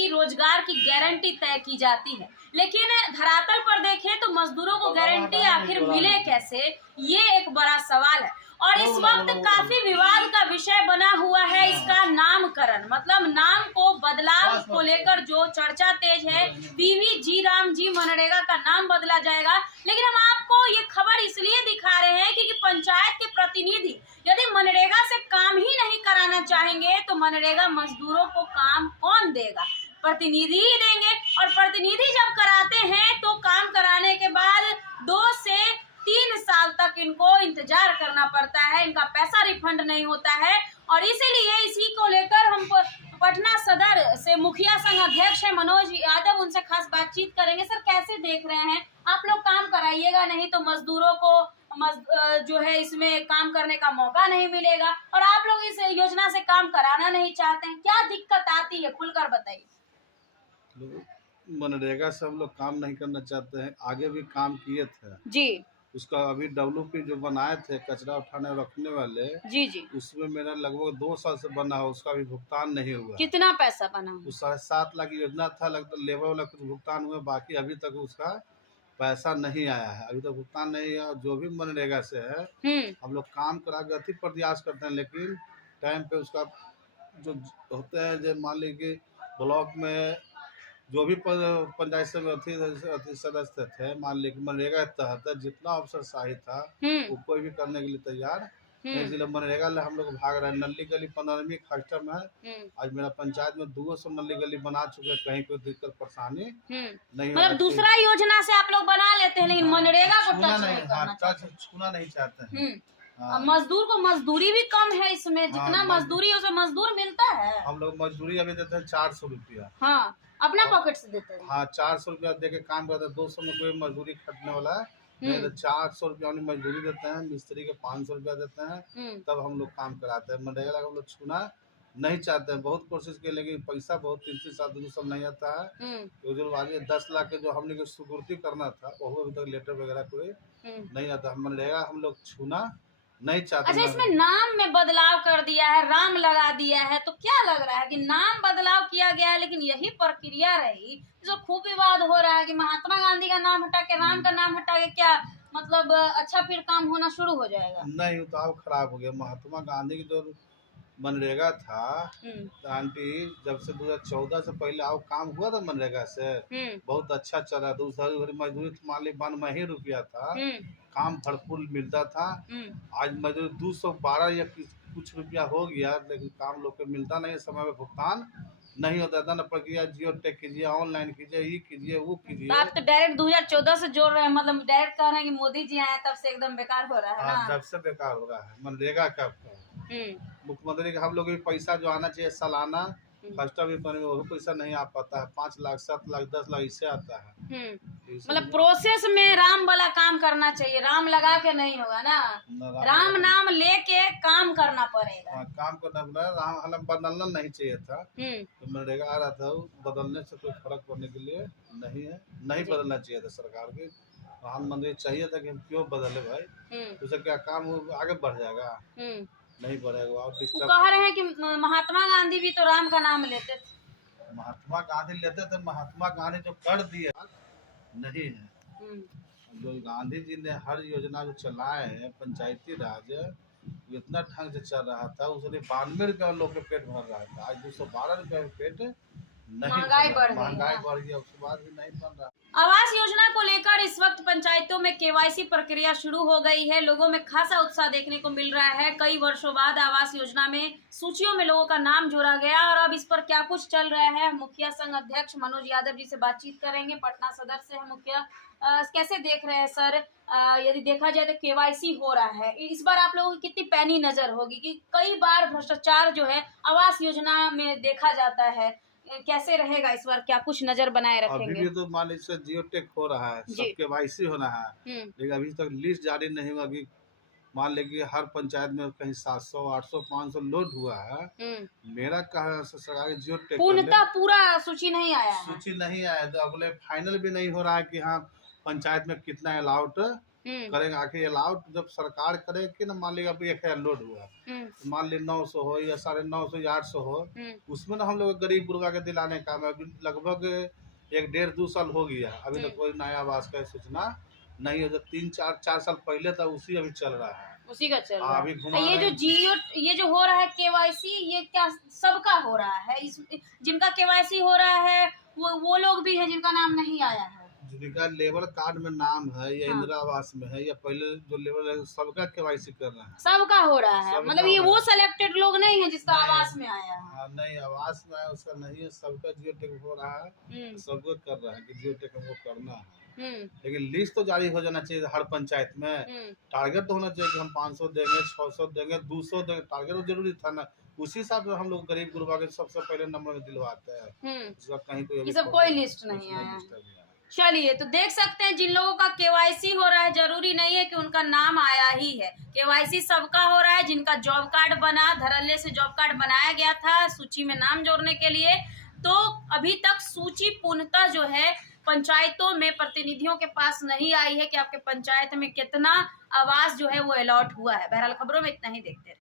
की रोजगार की गारंटी तय की जाती है, लेकिन धरातल पर देखें तो मजदूरों को गारंटी आखिर मिले कैसे, ये एक बड़ा सवाल है। और इस वक्त काफी विवाद का विषय बना हुआ है इसका नामकरण, मतलब नाम को बदलाव को लेकर जो चर्चा तेज है। PVG राम जी मनरेगा का नाम बदला जाएगा, लेकिन हम आपको ये खबर इसलिए दिखा रहे हैं क्योंकि पंचायत के प्रतिनिधि यदि मनरेगा से काम ही नहीं कराना चाहेंगे तो मनरेगा मजदूरों को काम कौन देगा? प्रतिनिधि ही देंगे। और प्रतिनिधि जब कराते हैं तो काम कराने के बाद 2 से 3 साल तक इनको इंतजार करना पड़ता है, इनका पैसा रिफंड नहीं होता है। और इसीलिए इसी को लेकर हम पटना सदर से मुखिया संघ अध्यक्ष है मनोज यादव, उनसे खास बातचीत करेंगे। सर, कैसे देख रहे हैं आप लोग? काम कराइएगा नहीं तो मजदूरों को जो है इसमें काम करने का मौका नहीं मिलेगा, और आप लोग इस योजना से काम कराना नहीं चाहते हैं, क्या दिक्कत आती है, खुलकर बताइए। मनरेगा से हम लोग काम नहीं करना चाहते हैं, आगे भी काम किए थे जी। उसका अभी WP जो बनाए थे कचरा उठाने और रखने वाले, जी जी, उसमें मेरा लगभग 2 साल से बना है, उसका भी भुगतान नहीं हुआ। कितना पैसा बना? उस 7.5 लाख योजना था, लगता लेबर वाला कुछ भुगतान हुआ, बाकी अभी तक उसका पैसा नहीं आया है, अभी तक भुगतान नहीं है। जो भी मनरेगा से है हम लोग काम करा के अति प्रयास करते हैं, लेकिन टाइम पे उसका जो होते हैं, जो मान लीजिए ब्लॉक में जो भी पंचायत समिति सदस्य थे, मान लीजिए मनरेगा के तहत जितना अफसरशाही था वो कोई भी करने के लिए तैयार नहीं, इसलिए मनरेगा हम लोग भाग रहे हैं। नली गली 15वीं खस्टम है, आज मेरा पंचायत में 200 नली गली बना चुके हैं, कहीं कोई दिक्कत परेशानी नहीं। मतलब दूसरा योजना से आप लोग बना लेते हैं, लेकिन मनरेगा को टच नहीं करना चाहते, छूना नहीं चाहते हैं। मजदूर को मजदूरी भी कम है इसमें, जितना मजदूरी है उसमें मजदूर मिलता है। हम लोग मजदूरी अभी देते हैं 400 रुपया, हाँ, अपना पॉकेट से देते हैं। हाँ, 400 रुपया दे के काम करते हैं। 200 में कोई मजदूरी खटने वाला है नहीं, तो 400 रुपया मजदूरी देते हैं, मिस्त्री के 500 रुपया देते हैं, तब हम लोग काम कराते हैं। मनरेगा हम लोग छूना नहीं चाहते हैं, बहुत कोशिश की, लेकिन पैसा बहुत 3 साल 2 साल नहीं आता है। जो आदमी 10 लाख के जो हमने सुपूर्ति करना था वो अभी तक लेटर वगैरह कोई नहीं आता। मनरेगा हम लोग छूना नहीं चाहते। अच्छा, इसमें नाम में बदलाव कर दिया है, राम लगा दिया है, तो क्या लग रहा है कि नाम बदलाव किया गया है, लेकिन यही प्रक्रिया रही जो खूब विवाद हो रहा है कि महात्मा गांधी का नाम हटा के राम का नाम हटा के क्या मतलब अच्छा फिर काम होना शुरू हो जाएगा? नहीं, तो अब खराब हो गया। महात्मा गांधी की जो मनरेगा था आंटी, जब से 2014 से पहले आओ काम हुआ था मनरेगा से, बहुत अच्छा चला। दूसरा मजदूरी मालिक 92 ही रुपया था, काम भरपूर मिलता था। आज मजदूरी 212 या कुछ रुपया हो गया, लेकिन काम लोग को मिलता नहीं, समय में भुगतान नहीं होता था ना। प्रक्रिया जियो टेक कीजिए, ऑनलाइन कीजिए, ये कीजिए, वो कीजिए। तो आप तो डायरेक्ट 2014 से जोड़ रहे हैं, मतलब डायरेक्ट कह रहे हैं कि मोदी जी आए तब से एकदम बेकार हो रहा है ना? तब से बेकार हो रहा है मनरेगा का। मुख्यमंत्री का हम लोग पैसा जो आना चाहिए सालाना फर्स्ट भी वो पैसा नहीं आ पाता है। 5 लाख 7 लाख 10 लाख इससे आता है। मतलब प्रोसेस में राम वाला काम करना चाहिए, राम लगा के नहीं होगा ना, राम नाम लेके काम करना पड़ेगा। काम करना पड़ेगा, राम हमें बदलना नहीं चाहिए था। तो मनरेगा आ रहा था, बदलने से कोई फर्क पड़ने के लिए नहीं है, नहीं बदलना चाहिए था सरकार के। प्रधानमंत्री चाहिए था कि हम क्यों बदले भाई, उसे क्या काम आगे बढ़ जाएगा? नहीं बढ़ेगा। वो कह रहे हैं कि महात्मा गांधी भी तो राम का नाम लेते थे। महात्मा गांधी लेते थे, महात्मा गांधी जो कर दिए नहीं है। जो गांधी जी ने हर योजना जो चलाए हैं पंचायती राज, इतना ढंग से चल रहा था, उसने 92 रुपया लोग के पेट भर रहा था, आज 212 रुपया पेट नहीं, महंगाई बढ़ गई, उसके बाद भी नहीं बन रहा। आवास योजना को लेकर इस वक्त पंचायतों में KYC प्रक्रिया शुरू हो गई है, लोगों में खासा उत्साह देखने को मिल रहा है। कई वर्षों बाद आवास योजना में सूचियों में लोगों का नाम जोड़ा गया, और अब इस पर क्या कुछ चल रहा है, मुखिया संघ अध्यक्ष मनोज यादव जी से बातचीत करेंगे। पटना सदर से है मुखिया, कैसे देख रहे हैं सर? यदि देखा जाए तो KYC हो रहा है, इस बार आप लोगों की कितनी पैनी नजर होगी कि कई बार भ्रष्टाचार जो है आवास योजना में देखा जाता है, कैसे रहेगा इस बार, क्या कुछ नजर बनाए रखेंगे? अभी भी तो मान लीजिए जियो टेक हो रहा है, सब KYC होना है, लेकिन अभी तक लिस्ट जारी नहीं हुआ कि मान लीजिए हर पंचायत में कहीं 700 800 500 लोड हुआ है। मेरा कहा सरकार जियो टेक पूर्णतः पूरा सूची नहीं आया है, सूची नहीं आया, तो अगले फाइनल भी नहीं हो रहा है कि हाँ पंचायत में कितना अलाउट करेंगे। आखिर अलाउड जब सरकार करे कि ना, मान लीजिए अभी 1000 लोड हुआ, तो मान ली 900 हो या 950 या 800 हो, उसमें ना हम लोग गरीब गुरबा के दिलाने का काम है। अभी लगभग 1 डेढ़ 2 साल हो गया, अभी तक कोई नया आवास का सूचना नहीं है। जो 3 4 साल पहले था उसी अभी चल रहा है, उसी का चल रहा अभी है। ये जो जियो, ये जो हो रहा है केवाईसी, ये क्या सबका हो रहा है? इस जिनका केवाईसी हो रहा है वो लोग भी हैं जिनका नाम नहीं आया है, जिनका लेबर कार्ड में नाम है या इंदिरा आवास में है या पहले जो लेबर है, सबका केवाईसी कर रहे हैं। सबका हो रहा है, मतलब ये वो सेलेक्टेड लोग नहीं है जिसका आवास में आया है। नहीं, आवास में आया उसका नहीं है, सबका जियो टेक हो रहा है, सबको कर रहा है कि जियो टेक हमको करना है। लेकिन लिस्ट तो जारी हो जाना चाहिए हर पंचायत में। टारगेट तो होना चाहिए कि हम 500 देंगे, 600 देंगे, 200 देंगे, टारगेट तो जरूरी था ना। उसी हिसाब से हम लोग गरीब गुरबा के सबसे पहले नंबर में दिलवाते हैं। इसका कहीं कोई लिस्ट नहीं आया। चलिए, तो देख सकते हैं जिन लोगों का केवाईसी हो रहा है, जरूरी नहीं है कि उनका नाम आया ही है। केवाईसी सबका हो रहा है। जिनका जॉब कार्ड बना, धड़ल्ले से जॉब कार्ड बनाया गया था सूची में नाम जोड़ने के लिए, तो अभी तक सूची पूर्णतः जो है पंचायतों में प्रतिनिधियों के पास नहीं आई है कि आपके पंचायत में कितना आवास जो है वो अलॉट हुआ है। बहरहाल खबरों में इतना ही, देखते हैं।